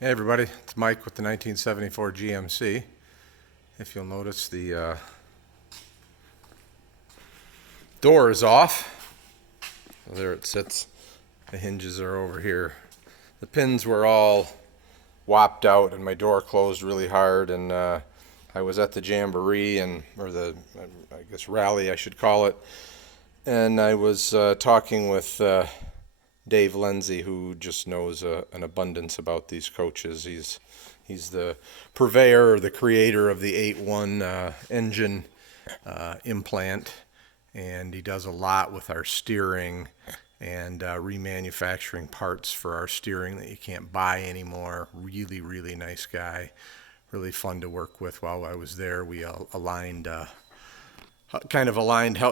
Hey everybody, it's Mike with the 1974 GMC. If you'll notice, the door is off. There it sits. The hinges are over here. The pins were all whopped out and my door closed really hard, and I was at the jamboree, or the, I guess, rally I should call it, and I was talking with Dave Lindsay, who just knows an abundance about these coaches. He's the purveyor or the creator of the 8.1 engine implant, and he does a lot with our steering and remanufacturing parts for our steering that you can't buy anymore. Really, really nice guy. Really fun to work with. While I was there, we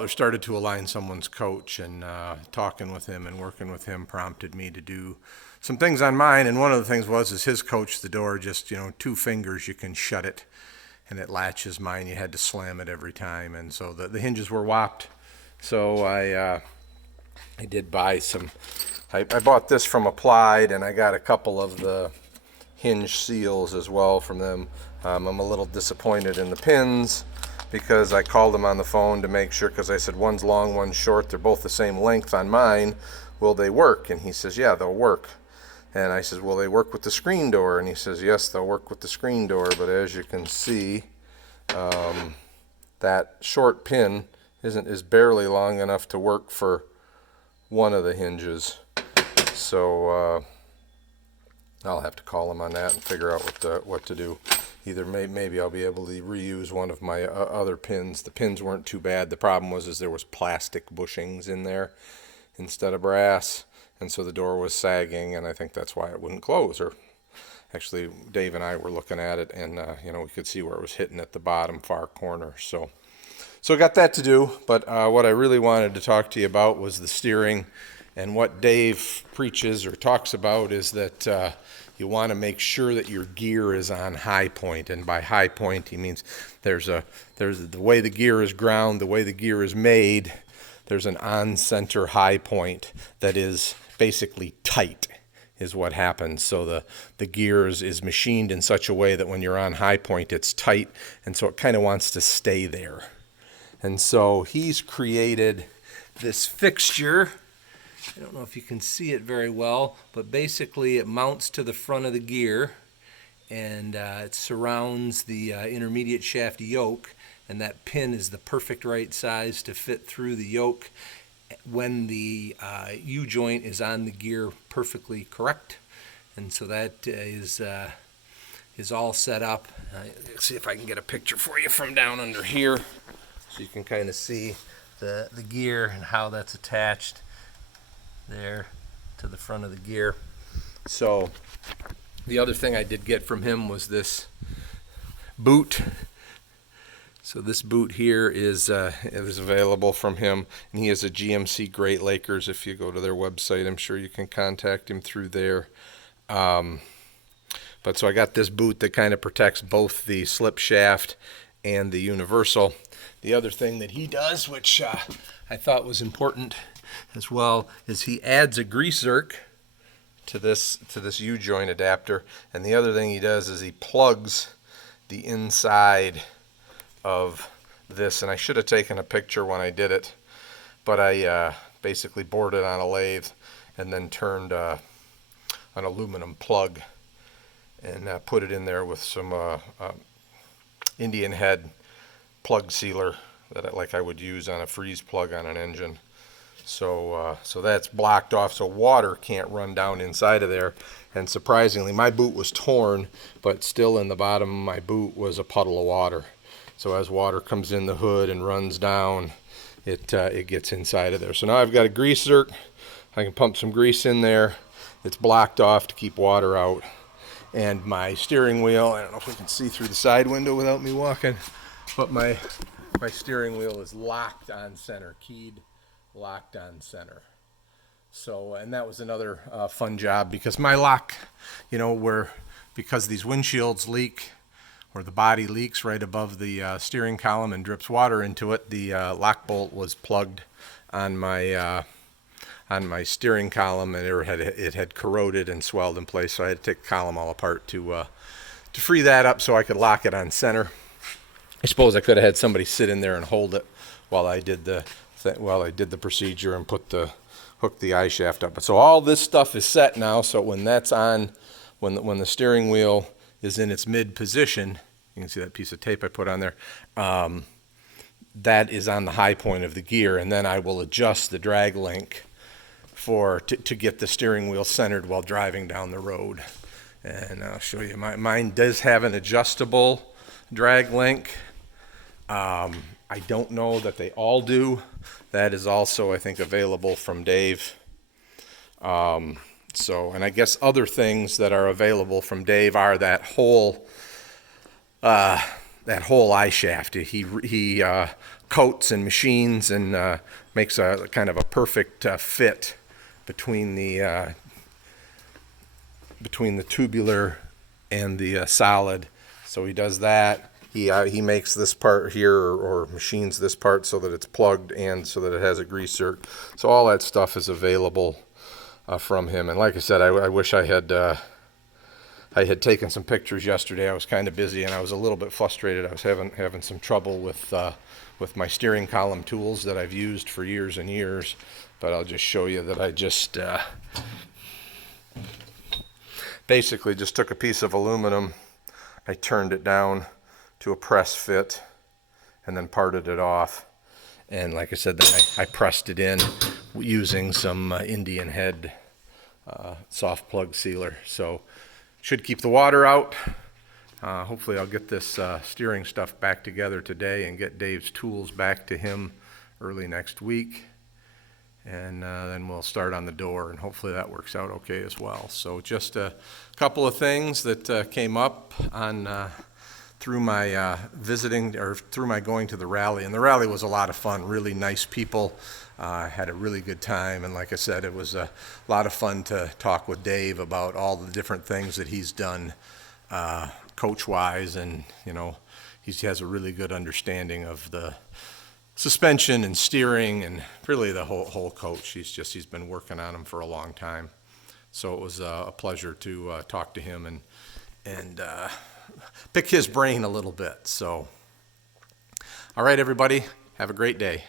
started to align someone's coach, and talking with him and working with him prompted me to do some things on mine. And one of the things is his coach, the door, just, 2 fingers, you can shut it and it latches. Mine, you had to slam it every time. And so the hinges were whopped. So I did buy some, I bought this from Applied, and I got a couple of the hinge seals as well from them. I'm a little disappointed in the pins, because I called him on the phone to make sure, because I said one's long, one's short, they're both the same length on mine, will they work? And he says, yeah, they'll work. And I says, will they work with the screen door? And he says, yes, they'll work with the screen door. But as you can see, that short pin is barely long enough to work for one of the hinges. So I'll have to call him on that and figure out what to do. Either maybe I'll be able to reuse one of my other pins. The pins weren't too bad. The problem was there was plastic bushings in there instead of brass, and so the door was sagging, and I think that's why it wouldn't close. Or actually, Dave and I were looking at it, and we could see where it was hitting at the bottom far corner. So I got that to do. But what I really wanted to talk to you about was the steering. And what Dave preaches or talks about is that you want to make sure that your gear is on high point. And by high point, he means there's the way the gear is ground, the way the gear is made, there's an on-center high point that is basically tight, is what happens. So the gear is machined in such a way that when you're on high point, it's tight, and so it kind of wants to stay there. And so he's created this fixture. I don't know if you can see it very well, but basically it mounts to the front of the gear, and it surrounds the intermediate shaft yoke, and that pin is the perfect right size to fit through the yoke when the U-joint is on the gear perfectly correct. And so that is all set up. Let's see if I can get a picture for you from down under here, so you can kind of see the gear and how that's attached there to the front of the gear. So the other thing I did get from him was this boot. So this boot here is available from him, and he has a GMC Great Lakers. If you go to their website, I'm sure you can contact him through there. But so I got this boot that kind of protects both the slip shaft and the universal. The other thing that he does, which I thought was important as well, is he adds a grease zerk to this U-joint adapter. And the other thing he does is he plugs the inside of this, and I should have taken a picture when I did it, but I basically bored it on a lathe and then turned an aluminum plug and put it in there with some Indian head plug sealer that I would use on a freeze plug on an engine. So that's blocked off, so water can't run down inside of there. And surprisingly, my boot was torn, but still in the bottom of my boot was a puddle of water. So as water comes in the hood and runs down, it gets inside of there. So now I've got a grease zerk. I can pump some grease in there. It's blocked off to keep water out. And my steering wheel, I don't know if we can see through the side window without me walking, but my steering wheel is locked on center, keyed, locked on center. So, and that was another fun job, because my lock, because these windshields leak, or the body leaks right above the steering column and drips water into it, the lock bolt was plugged on my on my steering column, and it had corroded and swelled in place, so I had to take the column all apart to free that up so I could lock it on center. I suppose I could have had somebody sit in there and hold it while I did the procedure and hook the eye shaft up. But so all this stuff is set now, so when that's on, when the steering wheel is in its mid position, you can see that piece of tape I put on there, that is on the high point of the gear, and then I will adjust the drag link to get the steering wheel centered while driving down the road. And I'll show you, mine does have an adjustable drag link. I don't know that they all do. That is also, I think, available from Dave. And I guess other things that are available from Dave are that whole eye shaft. He coats and machines and makes a kind of a perfect fit between the tubular and the solid. So he does that. He makes this part here, or machines this part so that it's plugged and so that it has a greaser. So all that stuff is available from him. And like I said, I wish I had taken some pictures yesterday. I was kind of busy and I was a little bit frustrated. I was having some trouble with my steering column tools that I've used for years and years. But I'll just show you that I just basically just took a piece of aluminum, I turned it down to a press fit, and then parted it off. And like I said, then I pressed it in using some Indian head soft plug sealer. So should keep the water out. Hopefully I'll get this steering stuff back together today and get Dave's tools back to him early next week. And then we'll start on the door, and hopefully that works out okay as well. So just a couple of things that came up through my visiting, or through my going to the rally. And the rally was a lot of fun, really nice people. Had a really good time, and like I said, it was a lot of fun to talk with Dave about all the different things that he's done coach-wise, and he has a really good understanding of the suspension and steering and really the whole coach. He's been working on them for a long time. So it was a pleasure to talk to him and pick his brain a little bit. So, all right, everybody, have a great day.